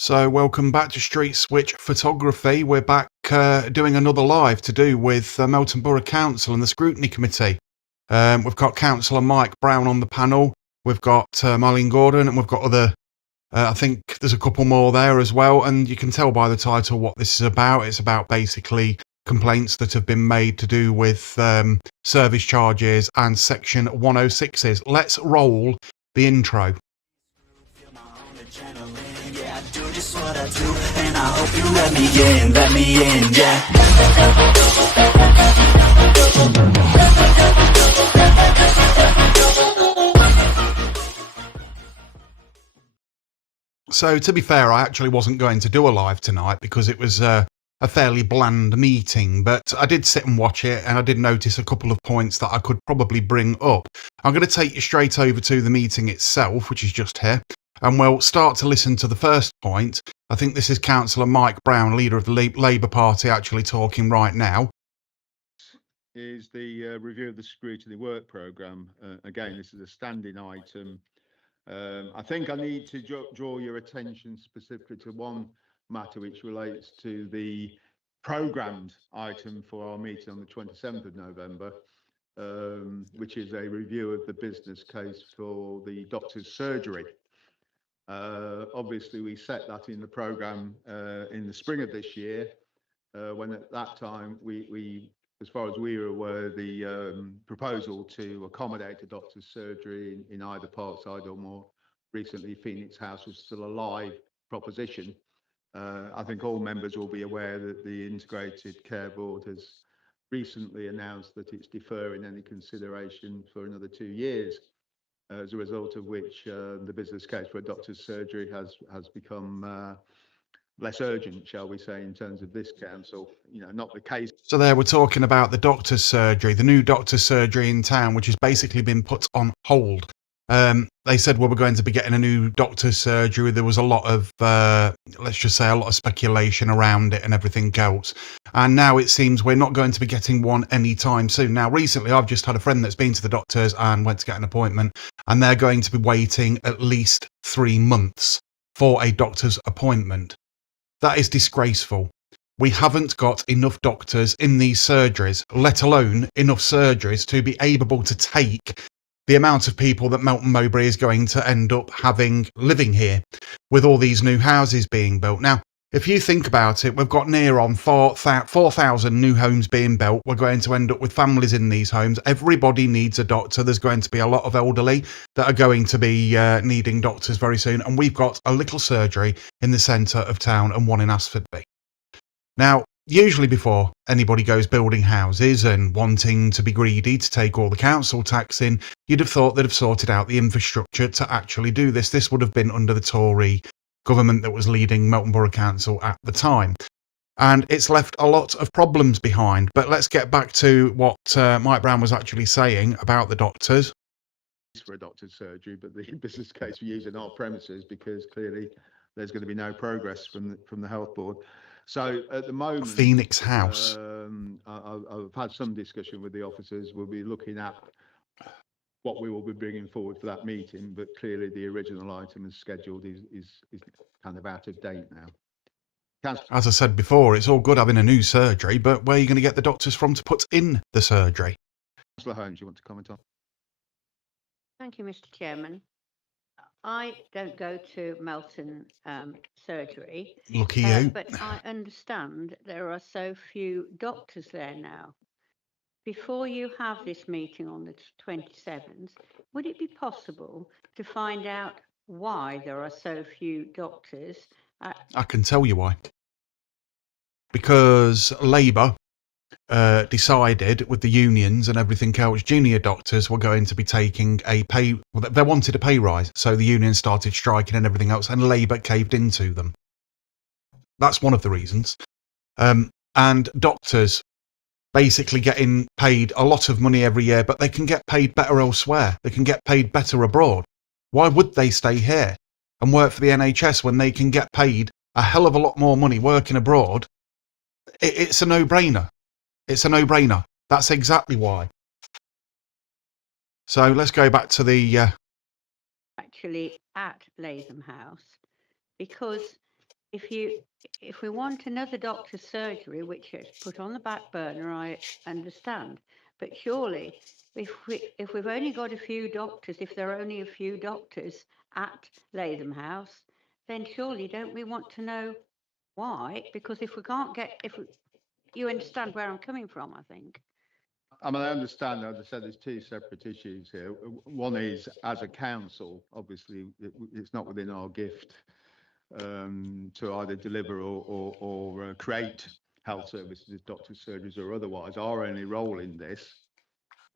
So welcome back to Street Switch Photography. We're back doing another live to do with Melton Borough Council and the Scrutiny Committee. We've got Councillor Mike Brown on the panel. We've got Marlene Gordon, and we've got other, I think there's a couple more there as well. And you can tell by the title what this is about. It's about basically complaints that have been made to do with service charges and Section 106s. Let's roll the intro. Yeah, I do just what I do, and I hope you let me in, yeah. So to be fair, I actually wasn't going to do a live tonight because it was a fairly bland meeting, but I did sit and watch it and I did notice a couple of points that I could probably bring up. I'm going to take you straight over to the meeting itself, which is just here. And we'll start to listen to the first point. I think this is Councillor Mike Brown, leader of the Labour Party, actually talking right now. Is the review of the scrutiny work programme. Again, this is a standing item. I think I need to draw your attention specifically to one matter which relates to the programmed item for our meeting on the 27th of November, which is a review of the business case for the doctor's surgery. Obviously, we set that in the programme in the spring of this year, when at that time we, as far as we were aware, the proposal to accommodate a doctor's surgery in either Parkside or more recently Phoenix House was still a live proposition. I think all members will be aware that the Integrated Care Board has recently announced that it's deferring any consideration for another 2 years, as a result of which the business case for a doctor's surgery has become less urgent, shall we say, in terms of this council. You know, not the case. So there we're talking about the doctor's surgery, the new doctor's surgery in town, which has basically been put on hold. They said, well, we're going to be getting a new doctor's surgery. There was a lot of, let's just say, a lot of speculation around it and everything else. And now it seems we're not going to be getting one anytime soon. Now, recently, I've just had a friend that's been to the doctor's and went to get an appointment, and they're going to be waiting at least 3 months for a doctor's appointment. That is disgraceful. We haven't got enough doctors in these surgeries, let alone enough surgeries to be able to take the amount of people that Melton Mowbray is going to end up having living here with all these new houses being built. Now, if you think about it, we've got near on 4,000 new homes being built. We're going to end up with families in these homes. Everybody needs a doctor. There's going to be a lot of elderly that are going to be needing doctors very soon. And we've got a little surgery in the centre of town and one in Asfordby. Now, usually before anybody goes building houses and wanting to be greedy to take all the council tax in, you'd have thought they'd have sorted out the infrastructure to actually do this. This would have been under the Tory government that was leading Melton Borough Council at the time. And it's left a lot of problems behind. But let's get back to what Mike Brown was actually saying about the doctors. For a doctor's surgery, but the business case for using our premises, because clearly there's going to be no progress from the health board. So at the moment, Phoenix House. I've had some discussion with the officers. We'll be looking at what we will be bringing forward for that meeting, but clearly the original item as scheduled is kind of out of date now. As I said before, it's all good having a new surgery, but where are you going to get the doctors from to put in the surgery? Councillor Holmes, you want to comment on? Thank you, Mr. Chairman. I don't go to Melton surgery. Lucky you. But I understand there are so few doctors there now. Before you have this meeting on the 27th, would it be possible to find out why there are so few doctors? I can tell you why. Because Labour decided with the unions and everything else, junior doctors were going to be taking a pay, well, they wanted a pay rise, so the unions started striking and everything else, and Labour caved into them. That's one of the reasons. And doctors basically getting paid a lot of money every year, but they can get paid better elsewhere. They can get paid better abroad. Why would they stay here and work for the NHS when they can get paid a hell of a lot more money working abroad? It's a no-brainer. It's a no-brainer. That's exactly why. So let's go back to the... Actually at Latham House, because if we want another doctor's surgery, which is put on the back burner, I understand. But surely, if we've only got a few doctors, if there are only a few doctors at Latham House, then surely don't we want to know why? Because if we can't get, you understand where I'm coming from, I think. I mean, I understand, as I said, there's two separate issues here. One is, as a council, obviously, it's not within our gift to either deliver or create health services, doctors, surgeries, or otherwise. Our only role in this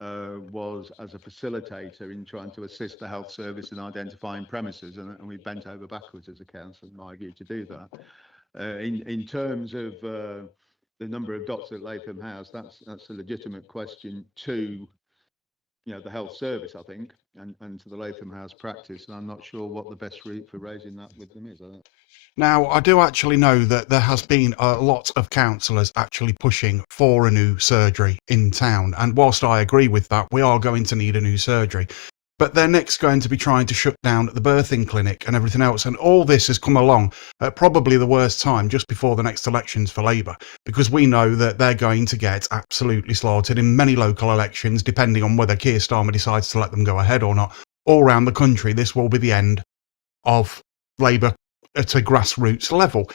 was as a facilitator in trying to assist the health service in identifying premises, and we bent over backwards as a council, in my view, to do that. In terms of the number of doctors at Latham House, that's a legitimate question to the health service, I think, and to the Latham House practice. And I'm not sure what the best route for raising that with them is. Now, I do actually know that there has been a lot of councillors actually pushing for a new surgery in town. And whilst I agree with that, we are going to need a new surgery. But they're next going to be trying to shut down the birthing clinic and everything else. And all this has come along at probably the worst time, just before the next elections for Labour, because we know that they're going to get absolutely slaughtered in many local elections, depending on whether Keir Starmer decides to let them go ahead or not. All around the country, this will be the end of Labour at a grassroots level.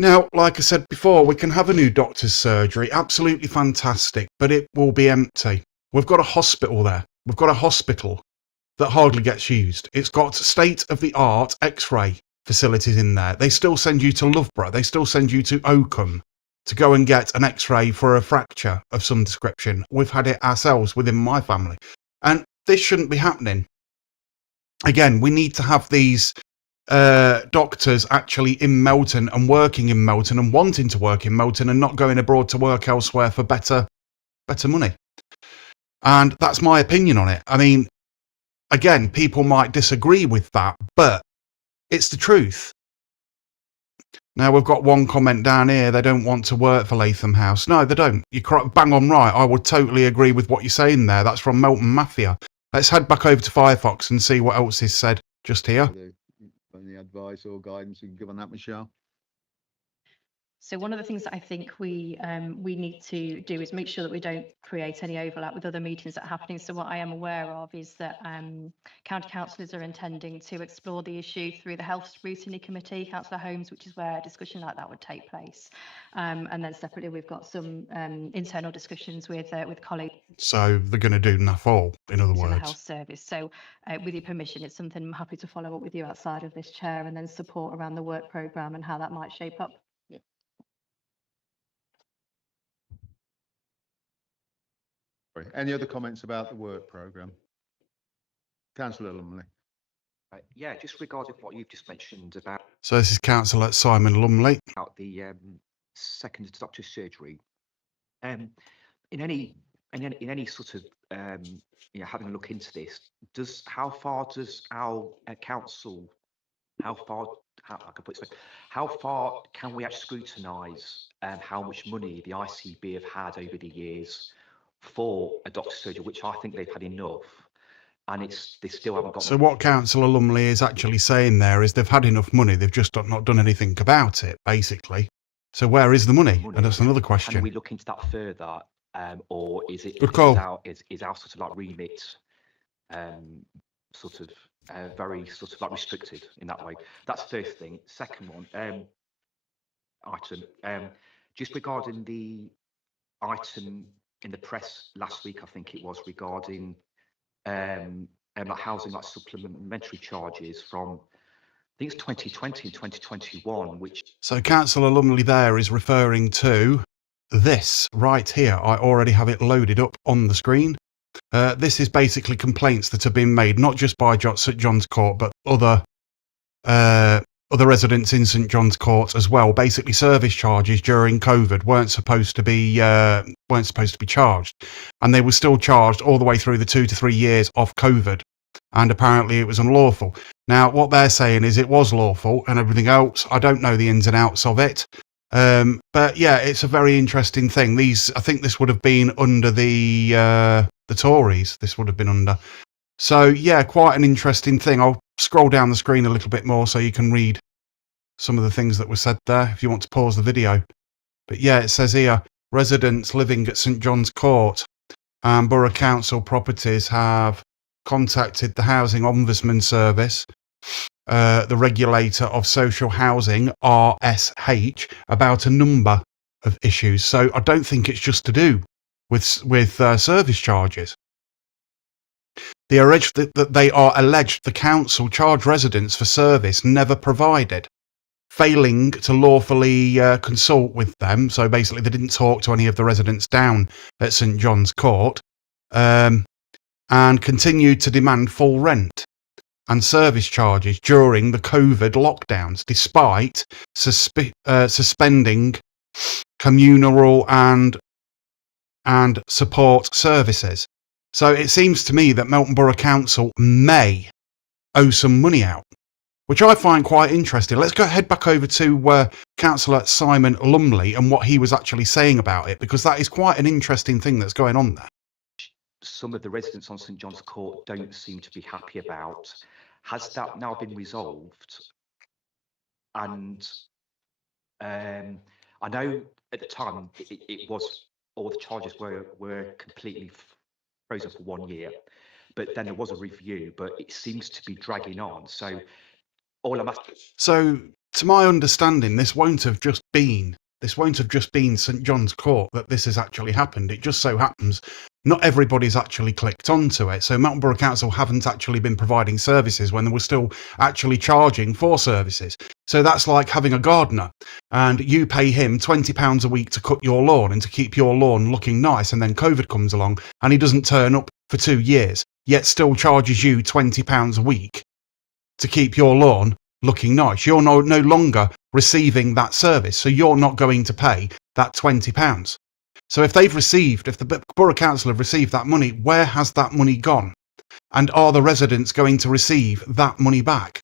Now, like I said before, we can have a new doctor's surgery, absolutely fantastic, but it will be empty. We've got a hospital there. We've got a hospital that hardly gets used. It's got state-of-the-art X-ray facilities in there. They still send you to Loughborough. They still send you to Oakham to go and get an X-ray for a fracture of some description. We've had it ourselves within my family. And this shouldn't be happening. Again, we need to have these doctors actually in Melton and working in Melton and wanting to work in Melton and not going abroad to work elsewhere for better money. And that's my opinion on it. I mean, again, people might disagree with that, but it's the truth. Now, we've got one comment down here. They don't want to work for Latham House. No, they don't. You're bang on right. I would totally agree with what you're saying there. That's from Melton Mafia. Let's head back over to Firefox and see what else is said just here. Any advice or guidance you can give on that, Michelle? So one of the things that I think we need to do is make sure that we don't create any overlap with other meetings that are happening. So what I am aware of is that county councillors are intending to explore the issue through the Health Scrutiny Committee, Councillor Holmes, which is where a discussion like that would take place. And then separately, we've got some internal discussions with colleagues. So they're going to do enough all, in other words. The health service. So with your permission, it's something I'm happy to follow up with you outside of this chair and then support around the work programme and how that might shape up. Any other comments about the work programme? Councillor Lumley. Yeah, just regarding what you've just mentioned about. So this is Councillor Simon Lumley. About the second doctor's surgery. In any sort of having a look into this, how far can we actually scrutinise how much money the ICB have had over the years for a doctor's surgery, which I think they've had enough, and they still haven't got. So what Councillor Lumley is actually saying there is they've had enough money, they've just not done anything about it, basically. So where is the money? And that's another question. Can we look into that further, or is it is our sort of like remit very sort of like restricted in that way? That's the first thing. Second one, item, just regarding the item in the press last week, I think it was, regarding like housing, like supplementary charges from, I think it's 2020 and 2021, which. So Councillor Lumley there is referring to this right here. I already have it loaded up on the screen. This is basically complaints that have been made, not just by St John's Court, but other residents in St John's Court as well. Basically, service charges during COVID weren't supposed to be charged, and they were still charged all the way through the 2 to 3 years of COVID, and apparently it was unlawful. Now, what they're saying is it was lawful and everything else. I don't know the ins and outs of it, but yeah, it's a very interesting thing. I think this would have been under the Tories. This would have been under. So yeah, quite an interesting thing. I'll scroll down the screen a little bit more so you can read some of the things that were said there, if you want to pause the video. But yeah, it says here, residents living at St John's Court and Borough Council properties have contacted the Housing Ombudsman Service, the regulator of social housing, RSH, about a number of issues. So I don't think it's just to do with service charges. They are alleged the council charged residents for service never provided, failing to lawfully consult with them. So basically, they didn't talk to any of the residents down at St John's Court, and continued to demand full rent and service charges during the COVID lockdowns, despite suspending communal and support services. So it seems to me that Melton Borough Council may owe some money out, which I find quite interesting. Let's head back over to Councillor Simon Lumley and what he was actually saying about it, because that is quite an interesting thing that's going on there. Some of the residents on St John's Court don't seem to be happy about. Has that now been resolved? And I know at the time it was, all the charges were completely frozen for 1 year, but then there was a review, but it seems to be dragging on. So all I'm asking. So to my understanding, this won't have just been St John's Court that this has actually happened. It just so happens not everybody's actually clicked onto it. So Melton Borough Council haven't actually been providing services when they were still actually charging for services. So that's like having a gardener and you pay him £20 a week to cut your lawn and to keep your lawn looking nice, and then COVID comes along and he doesn't turn up for 2 years, yet still charges you £20 a week to keep your lawn looking nice. You're no longer receiving that service, so you're not going to pay that £20. So if the Borough Council have received that money, where has that money gone? And are the residents going to receive that money back?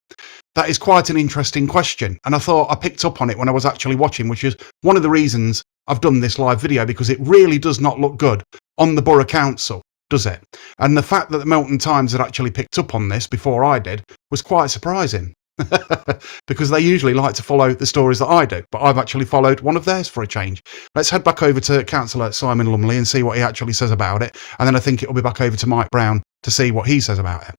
That is quite an interesting question. And I thought I picked up on it when I was actually watching, which is one of the reasons I've done this live video, because it really does not look good on the Borough Council, does it? And the fact that the Melton Times had actually picked up on this before I did was quite surprising. Because they usually like to follow the stories that I do, but I've actually followed one of theirs for a change. Let's head back over to Councillor Simon Lumley and see what he actually says about it, and then I think it'll be back over to Mike Brown to see what he says about it.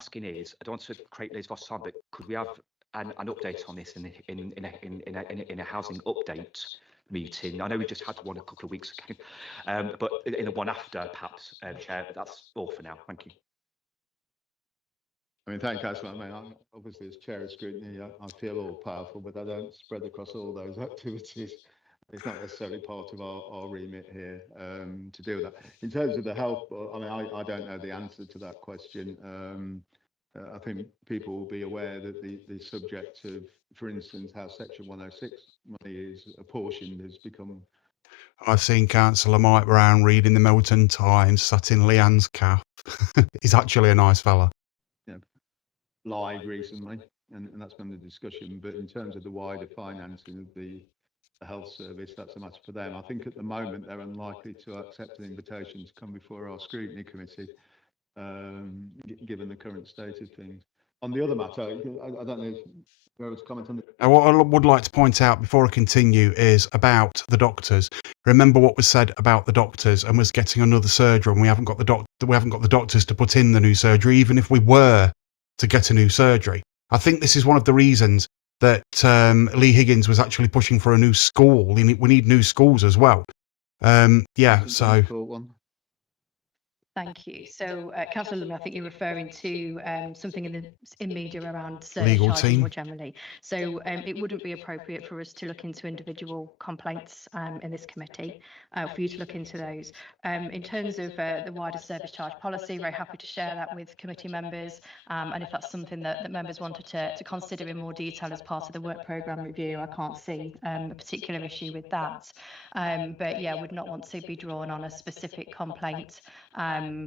Asking is, I don't want to create loads of time, but could we have an update on this in a housing update meeting? I know we just had one a couple of weeks ago, but in the one after, perhaps, Chair. But that's all for now. Thank you. I mean, thank you, Councillor. I mean, obviously, as chair of scrutiny, I feel all powerful, but I don't spread across all those activities. It's not necessarily part of our remit here to deal with that. In terms of the health, I mean, I don't know the answer to that question. I think people will be aware that the subject of, for instance, how Section 106 money is apportioned has become. I've seen Councillor Mike Brown reading the Melton Times, sat in Leanne's calf. He's actually a nice fella. Live recently, and that's been the discussion. But in terms of the wider financing of the health service, that's a matter for them. I think at the moment they're unlikely to accept an invitation to come before our scrutiny committee, given the current state of things. On the other matter, I don't know if there was a comment on it. What I would like to point out before I continue is about the doctors. Remember what was said about the doctors and was getting another surgery, and we haven't got the doctors to put in the new surgery, even if we were to get a new surgery. I think this is one of the reasons that Lee Higgins was actually pushing for a new school. We need new schools as well. Yeah, so. Thank you. So, Councillor Lumley, I think you're referring to something in media around service Legal charging team. more generally. So, it wouldn't be appropriate for us to look into individual complaints in this committee, for you to look into those. In terms of the wider service charge policy, very happy to share that with committee members. And if that's something that members wanted to consider in more detail as part of the work programme review, I can't see a particular issue with that. But yeah, would not want to be drawn on a specific complaint,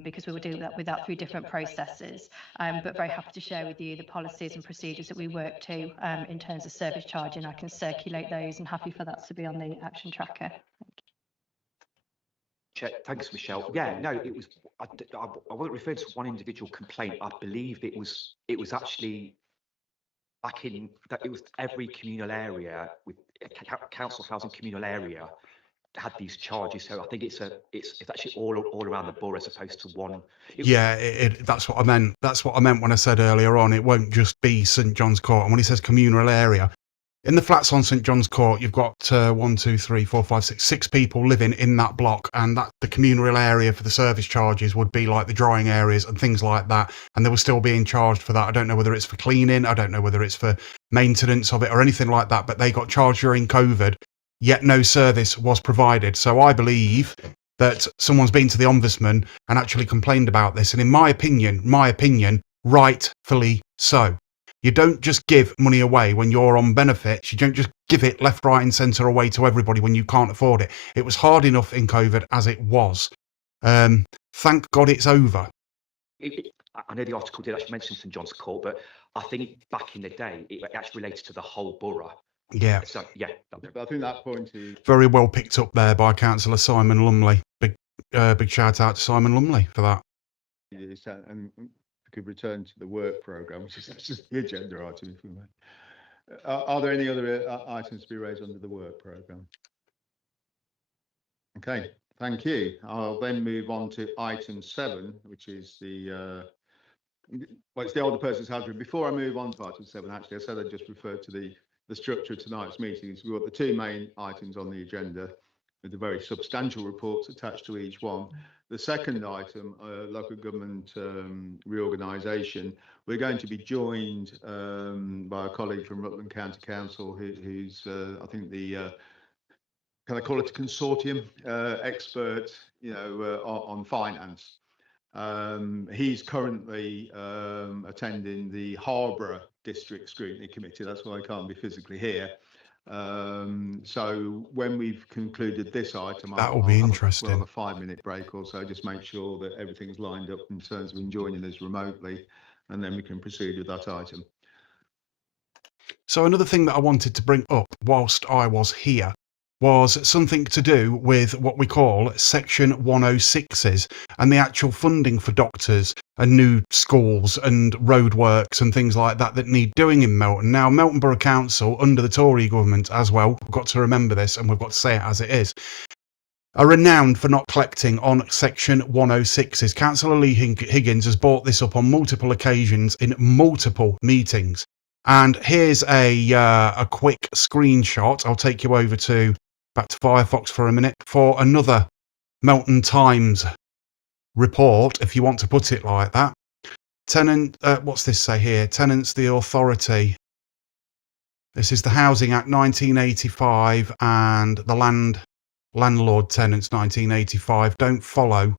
because we will do that with that through different processes. But very happy to share with you the policies and procedures that we work to in terms of service charging. I can circulate those, and happy for that to be on the action tracker. Thanks, Michelle. Yeah, no, it was. I wasn't referring to one individual complaint. I believe it was actually back in that it was every communal area with council housing communal area had these charges. So I think it's actually all around the borough as opposed to one. Yeah, that's what I meant. That's what I meant when I said earlier on. It won't just be St John's Court. And when he says communal area, in the flats on St John's Court, you've got 1, 2, 3, 4, 5, 6, 6 people living in that block, and that the communal area for the service charges would be like the drying areas and things like that. And they were still being charged for that. I don't know whether it's for cleaning. I don't know whether it's for maintenance of it or anything like that. But they got charged during COVID, yet no service was provided. So I believe that someone's been to the Ombudsman and actually complained about this. And in my opinion, rightfully so. You don't just give money away when you're on benefits. You don't just give it left, right and centre away to everybody when you can't afford it. It was hard enough in COVID as it was. Thank God it's over. I know the article did actually mention St John's Court, but I think back in the day, it actually related to the whole borough. Yeah. So, yeah. But I think that point is Very well picked up there by Councillor Simon Lumley. Big shout out to Simon Lumley for that. and we could return to the work programme, which is just the agenda item, if we may. Are there any other items to be raised under the work programme? Okay, thank you. I'll then move on to item 7, which is it's the older person's house. Before I move on to item 7, actually, I said I'd just refer to the structure of tonight's meeting. We've got the 2 main items on the agenda with the very substantial reports attached to each one. The second item, local government reorganisation, we're going to be joined by a colleague from Rutland County Council who's, I think, the, can I call it a consortium expert, on finance. He's currently attending the Harborough District Scrutiny Committee. That's why I can't be physically here. So when we've concluded this item, That will be interesting. We'll have a 5-minute break or so, just make sure that everything's lined up in terms of him joining us remotely, and then we can proceed with that item. So another thing that I wanted to bring up whilst I was here was something to do with what we call Section 106s and the actual funding for doctors and new schools and roadworks and things like that that need doing in Melton. Now, Melton Borough Council, under the Tory government as well, we've got to remember this and we've got to say it as it is, are renowned for not collecting on Section 106s. Councillor Lee Higgins has brought this up on multiple occasions in multiple meetings. And here's a quick screenshot. I'll take you over back to Firefox for a minute for another Melton Times report, if you want to put it like that. What's this say here? Tenants, the authority. This is the Housing Act 1985 and the Landlord Tenants 1985 don't follow.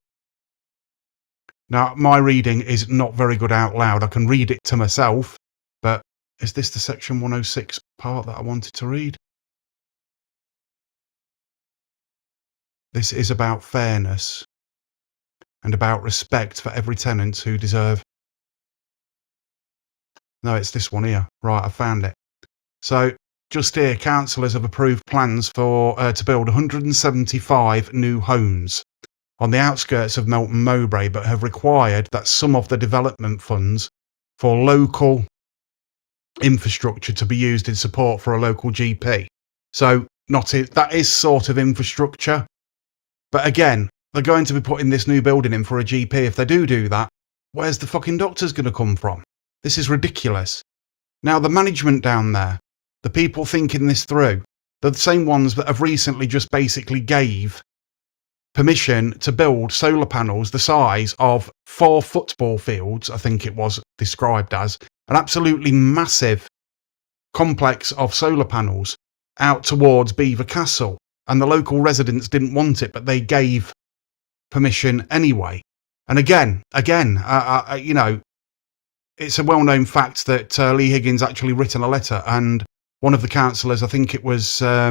Now, my reading is not very good out loud. I can read it to myself, but is this the Section 106 part that I wanted to read? This is about fairness and about respect for every tenant who deserve. No, it's this one here. Right, I found it. So just here, councillors have approved plans for to build 175 new homes on the outskirts of Melton Mowbray, but have required that some of the development funds for local infrastructure to be used in support for a local GP. So that is sort of infrastructure. But again, they're going to be putting this new building in for a GP. If they do that, where's the fucking doctors going to come from? This is ridiculous. Now, the management down there, the people thinking this through, they're the same ones that have recently just basically gave permission to build solar panels the size of 4 football fields, I think it was described as, an absolutely massive complex of solar panels out towards Belvoir Castle. And the local residents didn't want it, but they gave permission anyway. And again, it's a well-known fact that Lee Higgins actually written a letter, and one of the councillors, I think it was, I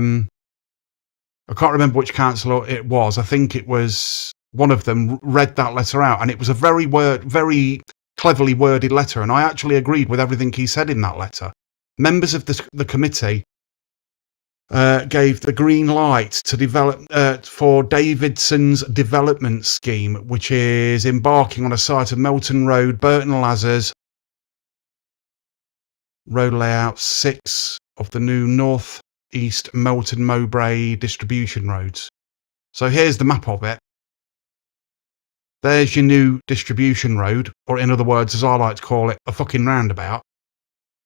can't remember which councillor it was, I think it was one of them, read that letter out, and it was a very cleverly worded letter, and I actually agreed with everything he said in that letter. Members of the committee gave the green light to develop for Davidson's development scheme, which is embarking on a site of Melton Road, Burton Lazars, road layout 6 of the new North East Melton Mowbray distribution roads. So here's the map of it. There's your new distribution road, or in other words, as I like to call it, a fucking roundabout.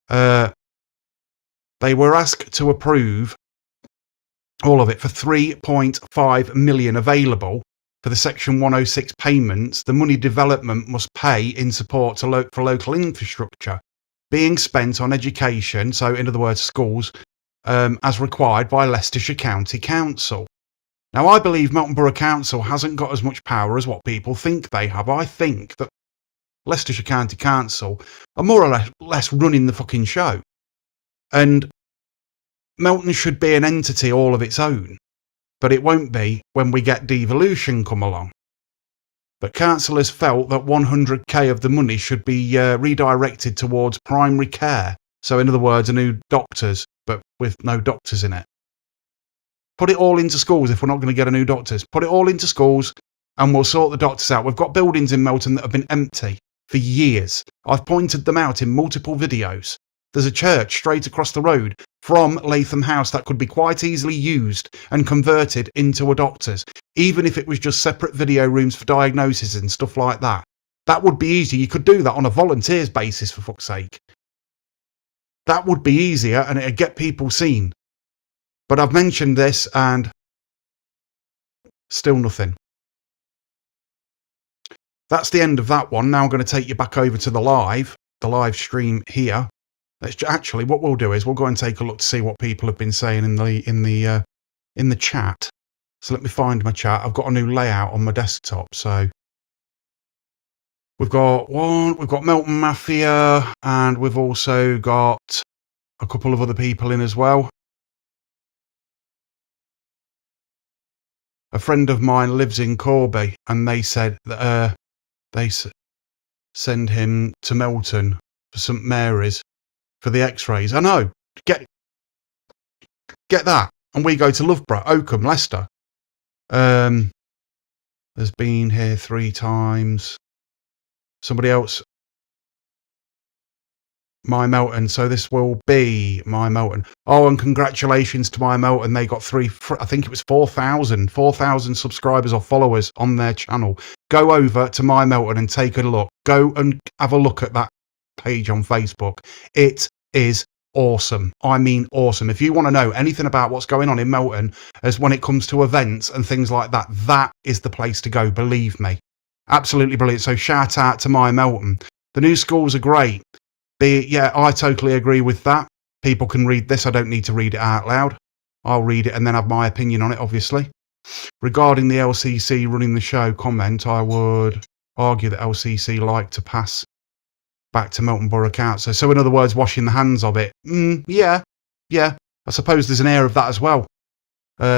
They were asked to approve all of it for 3.5 million available for the Section 106 payments. The money development must pay in support to for local infrastructure being spent on education, so in other words, schools, as required by Leicestershire County Council. Now, I believe Melton Borough Council hasn't got as much power as what people think they have. I think that Leicestershire County Council are more or less running the fucking show. And Melton should be an entity all of its own, but it won't be when we get devolution come along. But councillors felt that 100k of the money should be redirected towards primary care. So in other words, a new doctors, but with no doctors in it. Put it all into schools if we're not going to get a new doctors. Put it all into schools and we'll sort the doctors out. We've got buildings in Melton that have been empty for years. I've pointed them out in multiple videos. There's a church straight across the road from Latham House that could be quite easily used and converted into a doctor's, even if it was just separate video rooms for diagnosis and stuff like that. That would be easy. You could do that on a volunteers basis, for fuck's sake. That would be easier and it'd get people seen. But I've mentioned this and still nothing. That's the end of that one. Now I'm going to take you back over to the live stream here. Let's actually, what we'll do is we'll go and take a look to see what people have been saying in the chat. So let me find my chat. I've got a new layout on my desktop. So we've got Melton Mafia, and we've also got a couple of other people in as well. A friend of mine lives in Corby, and they said that they send him to Melton for St Mary's for the X-rays. I know, get that, and we go to Loughborough, Oakham, Leicester. There's been here 3 times. Somebody else. My Melton, so this will be My Melton. Oh, and congratulations to My Melton. They got I think it was 4,000 subscribers or followers on their channel. Go over to My Melton and take a look. Go and have a look at that page on Facebook. It is awesome. I mean awesome. If you want to know anything about what's going on in Melton as when it comes to events and things like that, that is the place to go, believe me. Absolutely brilliant. So shout out to My Melton. The new schools are great. Yeah, I totally agree with that. People can read this. I don't need to read it out loud. I'll read it and then have my opinion on it, obviously. Regarding the LCC running the show comment, I would argue that LCC like to pass back to Melton Borough Council. So in other words, washing the hands of it. Yeah. I suppose there's an air of that as well.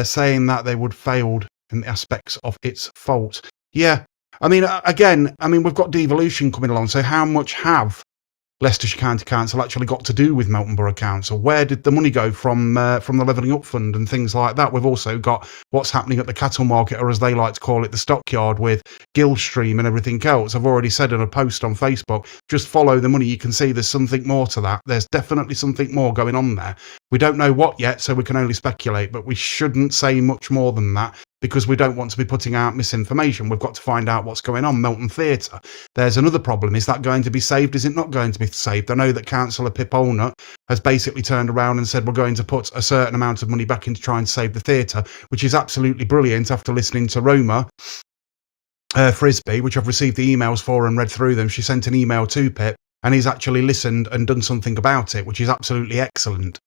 Saying that they would failed in the aspects of its fault. Yeah. I mean, again, we've got devolution coming along. So how much have Leicestershire County Council actually got to do with Melton Borough Council? Where did the money go from the Levelling Up Fund and things like that? We've also got what's happening at the cattle market, or as they like to call it, the stockyard, with Gilstream and everything else. I've already said in a post on Facebook, just follow the money. You can see there's something more to that. There's definitely something more going on there. We don't know what yet, so we can only speculate, but we shouldn't say much more than that, because we don't want to be putting out misinformation. We've got to find out what's going on. Melton Theatre. There's another problem. Is that going to be saved? Is it not going to be saved? I know that Councillor Pip Olnott has basically turned around and said we're going to put a certain amount of money back into trying to save the theatre, which is absolutely brilliant after listening to Roma Frisbee, which I've received the emails for and read through them. She sent an email to Pip and he's actually listened and done something about it, which is absolutely excellent.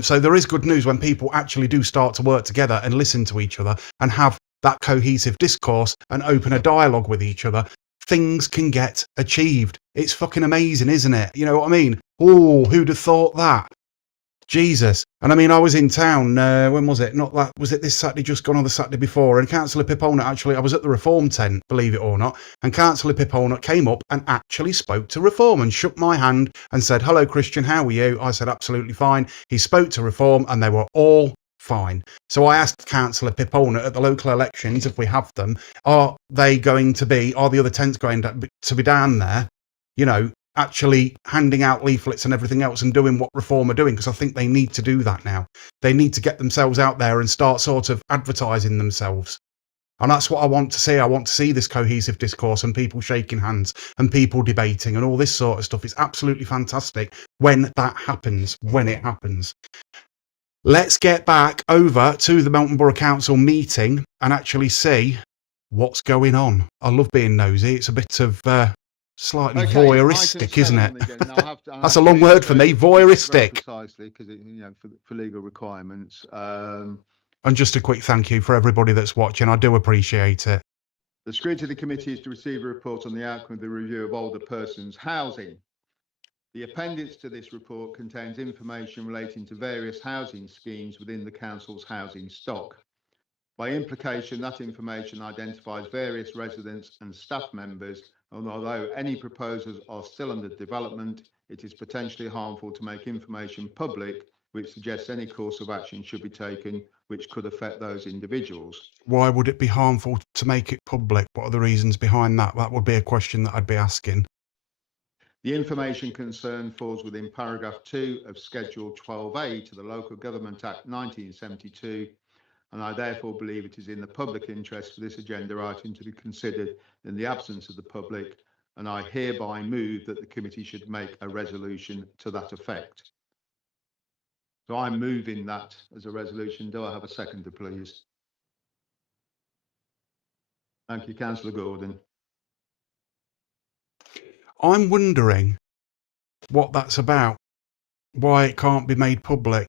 So there is good news when people actually do start to work together and listen to each other and have that cohesive discourse and open a dialogue with each other. Things can get achieved. It's fucking amazing, isn't it? You know what I mean? Oh, who'd have thought that? Jesus. And I mean, I was in town, when was it? Not that, was it this Saturday, just gone, on the Saturday before? And Councillor Pip Olnott, actually, I was at the Reform tent, believe it or not, and Councillor Pip Olnott came up and actually spoke to Reform and shook my hand and said, "Hello, Christian, how are you?" I said, "Absolutely fine." He spoke to Reform and they were all fine. So I asked Councillor Pip Olnott at the local elections, if we have them, are the other tents going to be down there, you know, actually handing out leaflets and everything else and doing what Reform are doing, because I think they need to do that now. They need to get themselves out there and start sort of advertising themselves. And that's what I want to see. I want to see this cohesive discourse and people shaking hands and people debating and all this sort of stuff. It's absolutely fantastic when that happens, when it happens. Let's get back over to the Melton Borough Council meeting and actually see what's going on. I love being nosy. It's a bit of slightly Okay, voyeuristic, item isn't 7 it? on the agenda. Now, I have to- I That's have a to long read word it for me, very voyeuristic. precisely, because for legal requirements. And just a quick thank you for everybody that's watching. I do appreciate it. The scrutiny committee is to receive a report on the outcome of the review of older persons' housing. The appendix to this report contains information relating to various housing schemes within the council's housing stock. By implication, that information identifies various residents and staff members, and although any proposals are still under development, it is potentially harmful to make information public, which suggests any course of action should be taken which could affect those individuals. Why would it be harmful to make it public? What are the reasons behind that? That would be a question that I'd be asking. The information concerned falls within paragraph 2 of Schedule 12A to the Local Government Act 1972, and I therefore believe it is in the public interest for this agenda item to be considered in the absence of the public, and I hereby move that the committee should make a resolution to that effect. So I'm moving that as a resolution. Do I have a seconder, please? Thank you, Councillor Gordon. I'm wondering what that's about, why it can't be made public.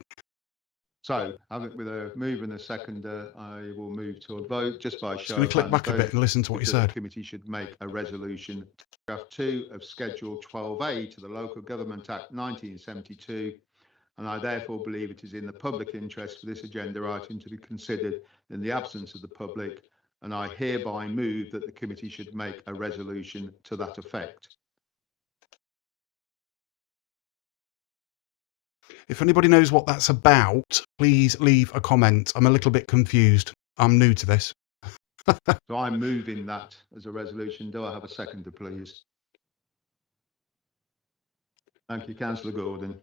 So, with a move and a seconder, I will move to a vote just by show Just going to of click hands. back a bit and listen to what you said. The committee should make a resolution. Paragraph 2 of Schedule 12A to the Local Government Act 1972, and I therefore believe it is in the public interest for this agenda item to be considered in the absence of the public, and I hereby move that the committee should make a resolution to that effect. If anybody knows what that's about, please leave a comment. I'm a little bit confused. I'm new to this. So I'm moving that as a resolution. Do I have a seconder, please? Thank you, Councillor Gordon.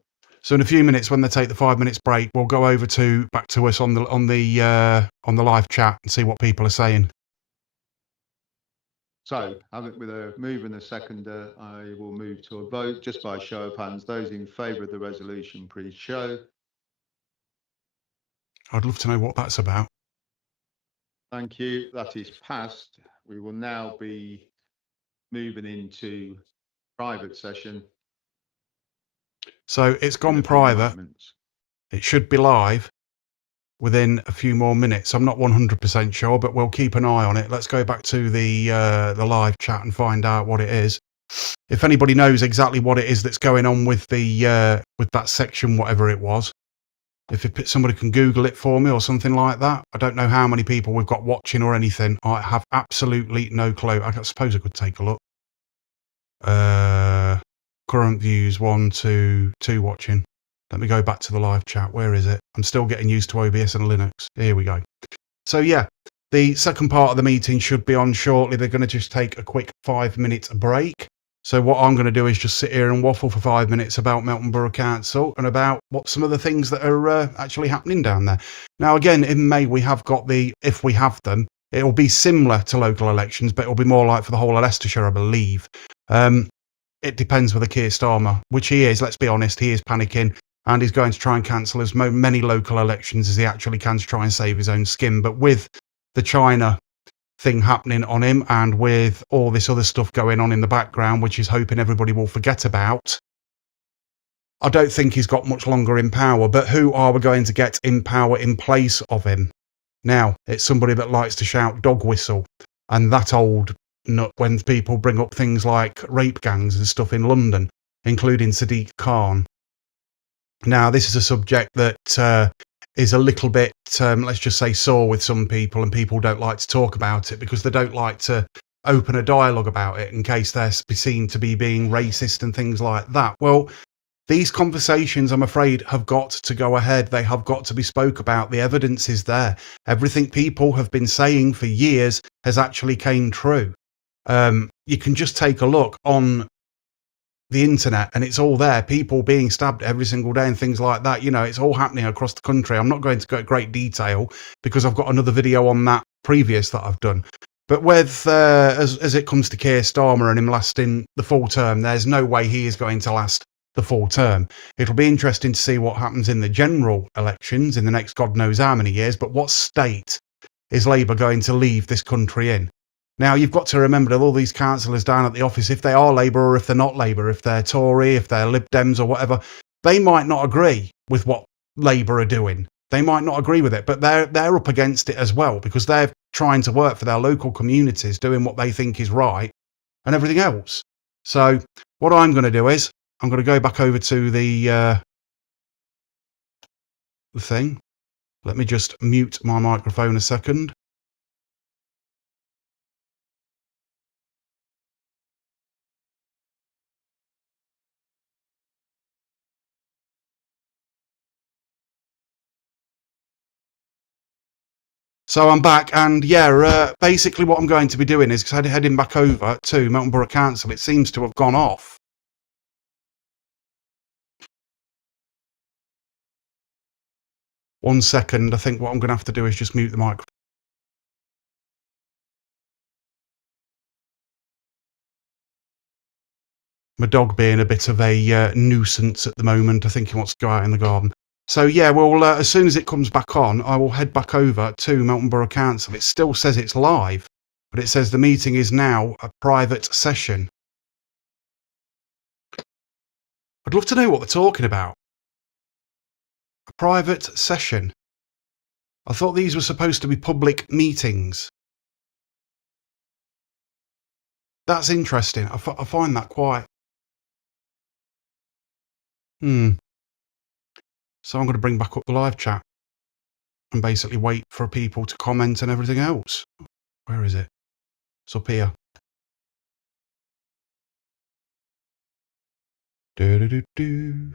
So in a few minutes, when they take the 5 minutes break, we'll go over back to us on the live chat and see what people are saying. So, with a move and a seconder, I will move to a vote just by show of hands. Those in favour of the resolution, please show. I'd love to know what that's about. Thank you. That is passed. We will now be moving into private session. So it's in a gone few private. moments. It should be live within a few more minutes. I'm not 100% sure, but we'll keep an eye on it. Let's go back to the live chat and find out what it is. If anybody knows exactly what it is that's going on with the with that section, whatever it was, if somebody can Google it for me or something like that. I don't know how many people we've got watching or anything. I have absolutely no clue. I suppose I could take a look. Current views, 1, 2, 2 watching. Let me go back to the live chat. Where is it? I'm still getting used to OBS and Linux. Here we go. So yeah, the second part of the meeting should be on shortly. They're going to just take a quick 5-minute break. So what I'm going to do is just sit here and waffle for 5 minutes about Melton Borough Council and about what some of the things that are actually happening down there. Now, again, in May, we have got if we have them, it'll be similar to local elections, but it'll be more like for the whole of Leicestershire, I believe. It depends with Keir Starmer, which he is, let's be honest, he is panicking. And he's going to try and cancel as many local elections as he actually can to try and save his own skin. But with the China thing happening on him and with all this other stuff going on in the background, which he's hoping everybody will forget about, I don't think he's got much longer in power. But who are we going to get in power in place of him? Now, it's somebody that likes to shout dog whistle. And that old nut when people bring up things like rape gangs and stuff in London, including Sadiq Khan. Now, this is a subject that is a little bit, let's just say, sore with some people, and people don't like to talk about it because they don't like to open a dialogue about it in case they're seen to be being racist and things like that. Well, these conversations, I'm afraid, have got to go ahead. They have got to be spoke about. The evidence is there. Everything people have been saying for years has actually came true. You can just take a look on the internet, and it's all there. People being stabbed every single day and things like that. You know, it's all happening across the country. I'm not going to go into great detail because I've got another video on that previous that I've done. But with as it comes to Keir Starmer and him lasting the full term, there's no way he is going to last the full term. It'll be interesting to see what happens in the general elections in the next God knows how many years. But what state is Labour going to leave this country in? Now, you've got to remember that all these councillors down at the office, if they are Labour or if they're not Labour, if they're Tory, if they're Lib Dems or whatever, they might not agree with what Labour are doing. They might not agree with it, but they're up against it as well because they're trying to work for their local communities, doing what they think is right and everything else. So what I'm going to do is I'm going to go back over to the thing. Let me just mute my microphone a second. So I'm back, and yeah, basically what I'm going to be doing is heading back over to Melton Borough Council. It seems to have gone off. One second, I think what I'm going to have to do is just mute the microphone. My dog being a bit of a nuisance at the moment. I think he wants to go out in the garden. So yeah, well, as soon as it comes back on, I will head back over to Melton Borough Council. It still says it's live, but it says the meeting is now a private session. I'd love to know what they're talking about. A private session. I thought these were supposed to be public meetings. That's interesting. I find that quite... So I'm going to bring back up the live chat and basically wait for people to comment and everything else. Where is it? It's up here. Do-do-do-do.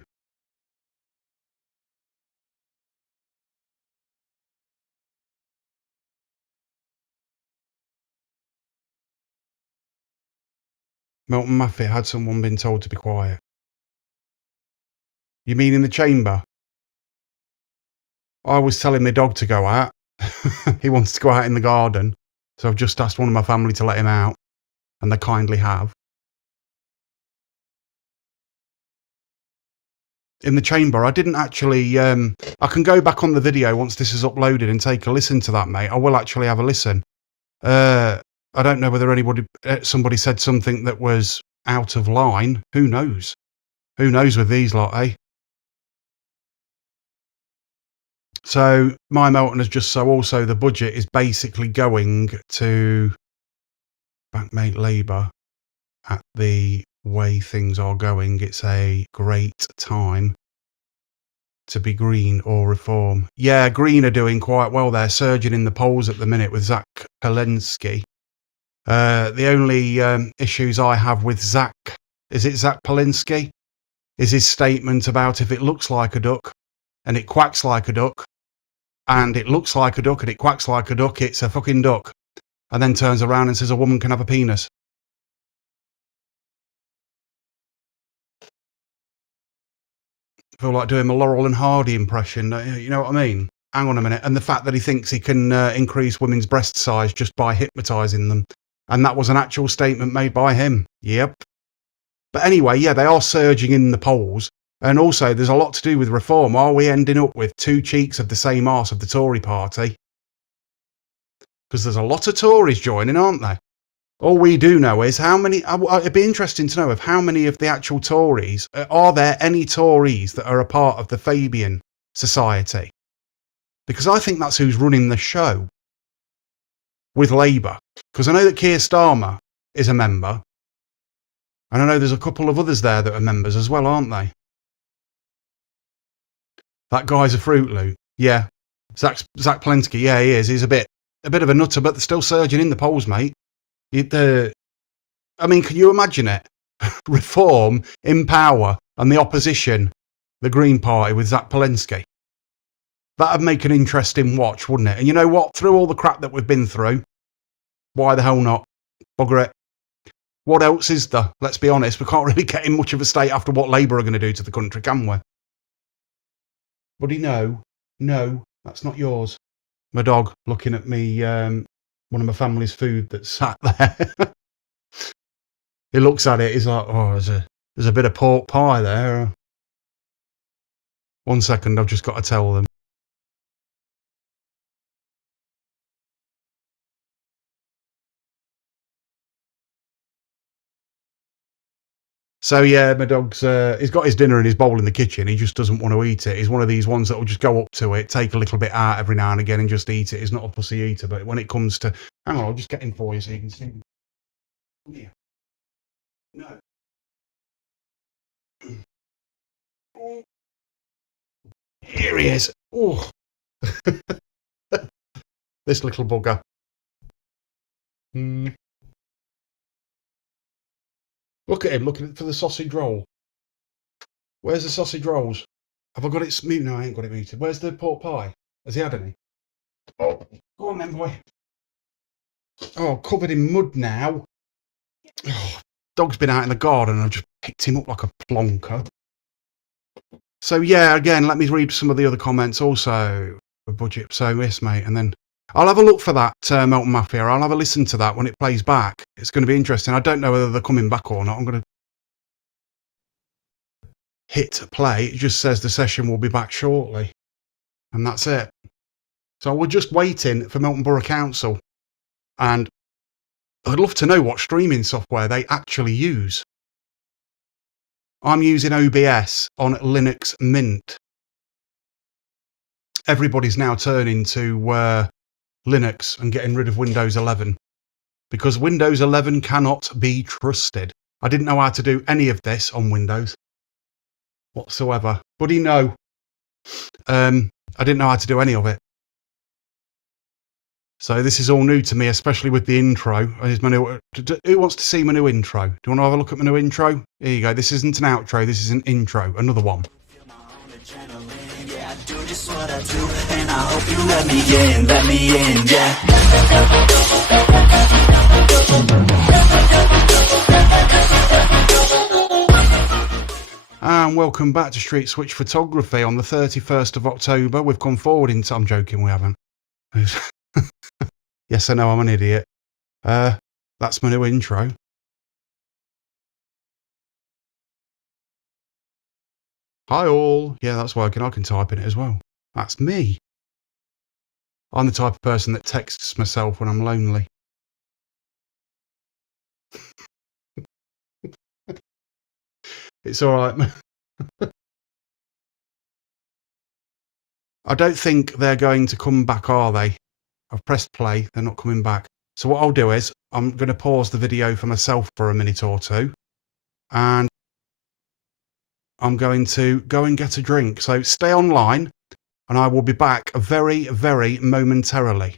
Melton Maffey, had someone been told to be quiet? You mean in the chamber? I was telling my dog to go out. He wants to go out in the garden. So I've just asked one of my family to let him out. And they kindly have. In the chamber, I didn't actually... I can go back on the video once this is uploaded and take a listen to that, mate. I will actually have a listen. I don't know whether somebody said something that was out of line. Who knows? Who knows with these lot, eh? So my Melton is just so also the budget is basically going to backmate Labour at the way things are going. It's a great time to be Green or Reform. Yeah, Green are doing quite well. They're surging in the polls at the minute with Zach Palensky. The only issues I have with Zach, is it Zach Palensky? Is his statement about if it looks like a duck and it quacks like a duck, and it looks like a duck and it quacks like a duck, it's a fucking duck. And then turns around and says a woman can have a penis. I feel like doing a Laurel and Hardy impression, you know what I mean? Hang on a minute. And the fact that he thinks he can increase women's breast size just by hypnotising them. And that was an actual statement made by him. Yep. But anyway, yeah, they are surging in the polls. And also, there's a lot to do with reform. Are we ending up with two cheeks of the same arse of the Tory party? Because there's a lot of Tories joining, aren't there? All we do know is how many... It'd be interesting to know of how many of the actual Tories... Are there any Tories that are a part of the Fabian Society? Because I think that's who's running the show with Labour. Because I know that Keir Starmer is a member. And I know there's a couple of others there that are members as well, aren't they? That guy's a Fruit Loop. Yeah. Zach Palensky, yeah, he is. He's a bit of a nutter, but they're still surging in the polls, mate. I mean, can you imagine it? Reform in power and the opposition, the Green Party with Zach Palensky. That'd make an interesting watch, wouldn't it? And you know what? Through all the crap that we've been through, why the hell not? Bugger it. What else is there? Let's be honest, we can't really get in much of a state after what Labour are going to do to the country, can we? Buddy, no, that's not yours. My dog looking at me, one of my family's food that's sat there. He looks at it, he's like, oh, there's a bit of pork pie there. 1 second, I've just got to tell them. So yeah, my dog's, he's got his dinner in his bowl in the kitchen. He just doesn't want to eat it. He's one of these ones that will just go up to it, take a little bit out every now and again and just eat it. He's not a pussy eater, but when it comes to, hang on, I'll just get in for you so you can see. Yeah. No. Here he is. Oh. This little bugger. Look at him, looking for the sausage roll. Where's the sausage rolls? Have I got it muted? No, I ain't got it muted. Where's the pork pie? Has he had any? Oh, go on then, boy. Oh, covered in mud now. Oh, dog's been out in the garden and I've just picked him up like a plonker. So yeah, again, let me read some of the other comments also. For budget, so yes, mate, and then I'll have a look for that Melton Mafia. I'll have a listen to that when it plays back. It's going to be interesting. I don't know whether they're coming back or not. I'm going to hit play. It just says the session will be back shortly, and that's it. So we're just waiting for Melton Borough Council, and I'd love to know what streaming software they actually use. I'm using OBS on Linux Mint. Everybody's now turning to Linux and getting rid of Windows 11 because Windows 11 cannot be trusted. I didn't know how to do any of this on Windows whatsoever. Buddy, no. I didn't know how to do any of it. So this is all new to me, especially with the intro. Who wants to see my new intro? Do you want to have a look at my new intro? Here you go. This isn't an outro. This is an intro. Another one. Yeah, I do just what I do, and I hope you let me in, yeah. And welcome back to Street Switch Photography on the 31st of October. We've come forward in time. I'm joking, we haven't. Yes, I know, I'm an idiot. That's my new intro. Hi all. Yeah, that's working. I can type in it as well. That's me. I'm the type of person that texts myself when I'm lonely. It's all right. I don't think they're going to come back, are they? I've pressed play. They're not coming back. So what I'll do is I'm going to pause the video for myself for a minute or two. And I'm going to go and get a drink. So stay online and I will be back very, very momentarily.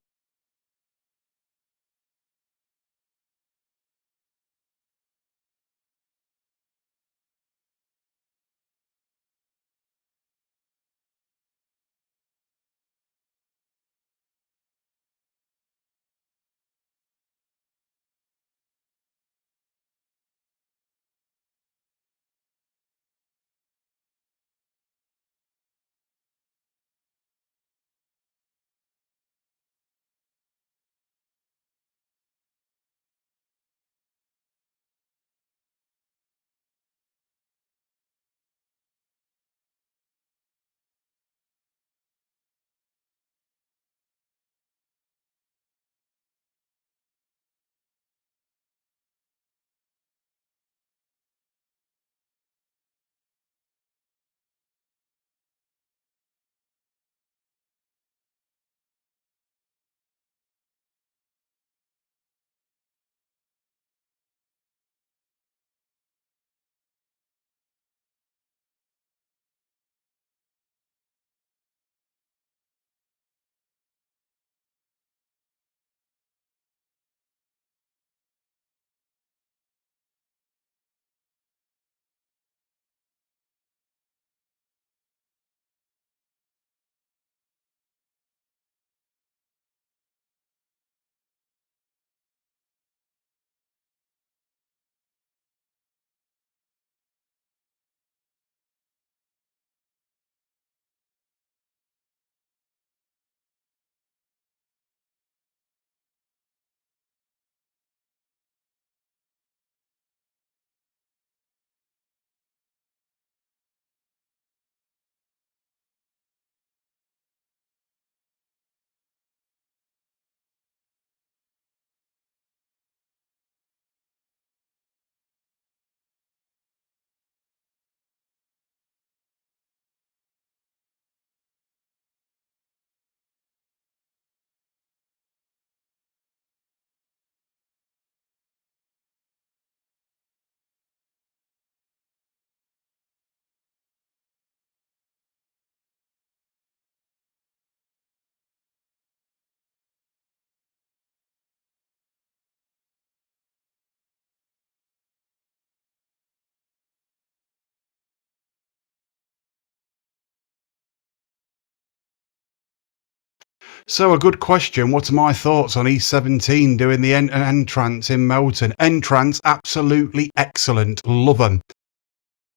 So a good question. What are my thoughts on E17 doing the entrance in Melton? Entrance, absolutely excellent. Love them.